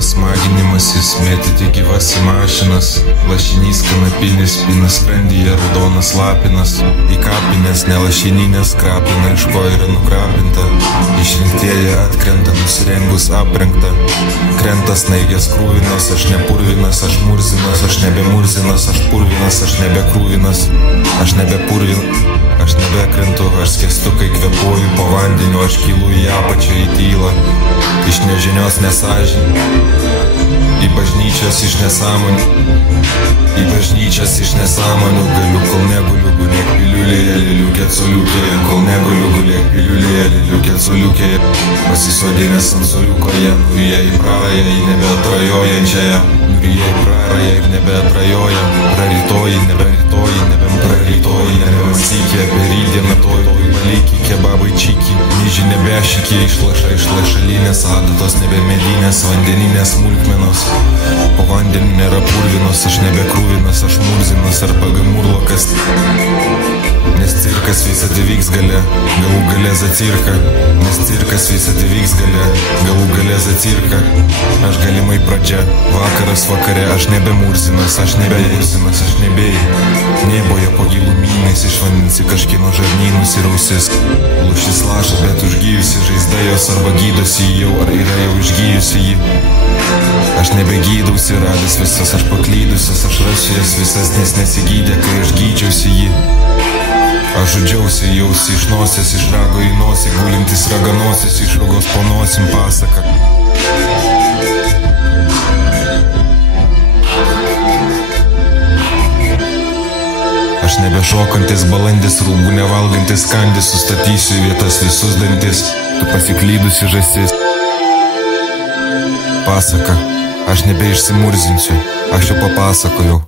Smaginimas, smaginimasis, mėtyti gyvas į mašinas. Lašinys kanapinis, pinas skrandyje, raudonas lapinas. Į kapinės, nelašininės, krapina, iš ko yra nukrapinta. Išrinktieji atkrenta, nusirengus aprengta. Krenta snaigės krūvinas, aš nepurvinas, aš murzinas. Aš nebemurzinas, aš purvinas, aš nebekrūvinas. Aš nebepurvinas, aš nebekrentu, aš skęstu, kai kvepuoju po vandeniu. Aš kylu į apačią, į tylą, iš nežinios nesąžinių, į bažnyčias iš nesąmonių, į bažnyčias iš nesąmonių. Galiu, kol neguliu, gulėk piliulėje, liliukė coliukėje. Kol neguliu, gulėk piliulėje, liliukė coliukėje. Pasisodinęs ant soliukoje, nuryja į prarąją, į nebeatrajojančiąją. Nuryja į prarąją ir nebeatrajoja. Prarytoji, neberytoji, nebemprarytoji. Nebemąstykė apie rydieną, toj valyki, kebabai čiki. Nyži nebešykė, išlaša iš lašalinės adatos, nebemedinės, vandeninės smulkmenos. Po vandeniu nėra purvinos, aš nebekrūvinas, aš murzinas arba gamurlokas. Nes cirkas visada vyks gale, galų gale za cirką. Nes cirkas visada vyks gale, galų gale za cirką. Aš galimai pradžia, vakaras vakare, aš nebemurzinas, aš nebemurzinas, aš nebėjai. Neboja po gilumynais išvandinsi kažkieno žarnynus ir ausis. Lūšis laša, bet užgyjusi žaizda jos arba gydosi jau, ar yra jau išgyjusi jį. Aš nebegydausi, radęs visas, aš paklydusias, aš rasiu jas visas, nes nesigydė, kai aš gydžiausi jį. Aš žudžiausi jausi iš nosės, iš rago į nosį, gulintis raganosis, iš rogos po nosim pasaka. Aš nebešokantis balandis, rūbų nevalgantis kandis, sustatysiu į vietas visus dantis, tu pasiklydusi žąsis. Pasaka, aš nebeišsimurzinsiu, aš jau papasakojau.